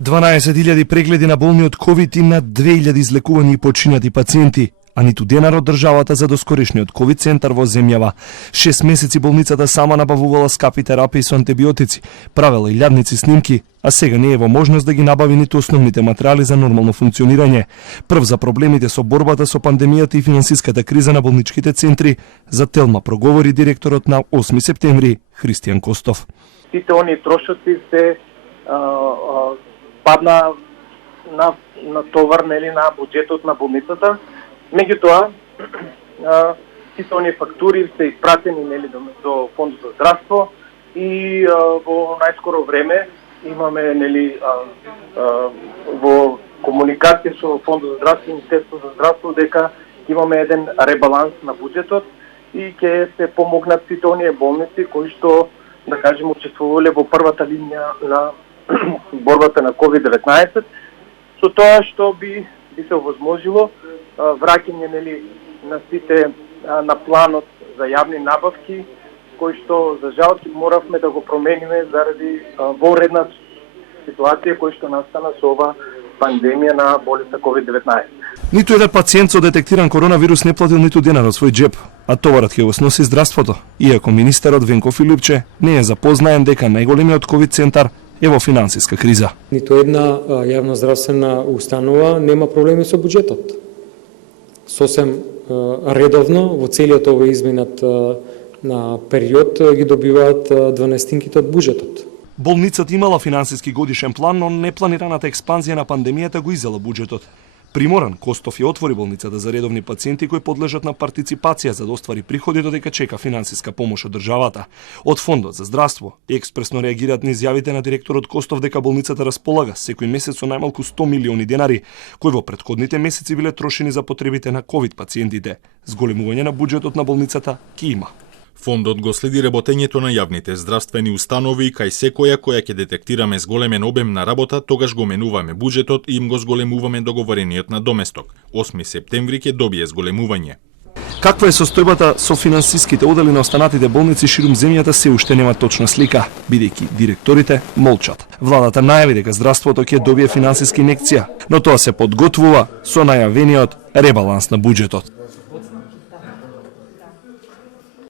12.000 прегледи на болни од ковид и над 2.000 излекувани и починати пациенти, а ниту денар од државата за доскорешниот ковид центар во земјава. 6 месеци болницата сама набавувала скапи терапии со антибиотици, правела илјадници снимки, а сега не е во можност да ги набави ниту основните материјали за нормално функционирање. Прв за проблемите со борбата со пандемијата и финансиската криза на болничките центри, за Телма проговори директорот на 8 септември Христијан Костов. Сите оние трошоци се падна на товар на буџетот на болницата. Меѓутоа, сите оние фактури се испратени до Фондот за здравство и во најскоро време имаме во комуникација со Фондот за здравство и Министерството за здравство дека имаме еден ребаланс на буџетот и ќе се помогнат сите оние болници кои што, да кажем, учествувале во првата линија на борбата на COVID-19, со тоа што би се овозможило враќање на сите на планот за јавни набавки, кој што за жал моравме да го промениме заради воредна ситуација која што настана со ова пандемија на болеста COVID-19. Ниту еден пациент со детектиран коронавирус не платил ниту денар од свој джеб, а товарот ќе го сноси здравството, иако министерот Венко Филипче не е запознаен дека најголемиот ковид центар е во финансиска криза. Ниту една јавна здравствена установа нема проблеми со буџетот. Сосем редовно во целиот овој изминат на период ги добиваат 12-тинките од буџетот. Болницата имала финансиски годишен план, но непланираната експанзија на пандемијата го изела буџетот. Приморан, Костов ја отвори болницата за редовни пациенти кои подлежат на партиципација за да оствари приходи додека чека финансиска помош од државата. Од Фондот за здравство експресно реагираат на изјавите на директорот Костов дека болницата располага секој месец со најмалку 100 милиони денари, кои во претходните месеци биле трошени за потребите на ковид пациентите. Зголемување на буџетот на болницата ќе има. Фондот го следи работењето на јавните здравствени установи и кај секоја која ќе детектираме зголемен обем на работа, тогаш го менуваме буџетот и им го зголемуваме договорениот на доместок. 8 септември ќе добие зголемување. Каква е состојбата со финансиските одели на останатите болници ширум земјата се уште нема точна слика, бидејќи директорите молчат. Владата најави дека здравството ќе добие финансиска инекција, но тоа се подготвува со најавениот ребаланс на буџетот.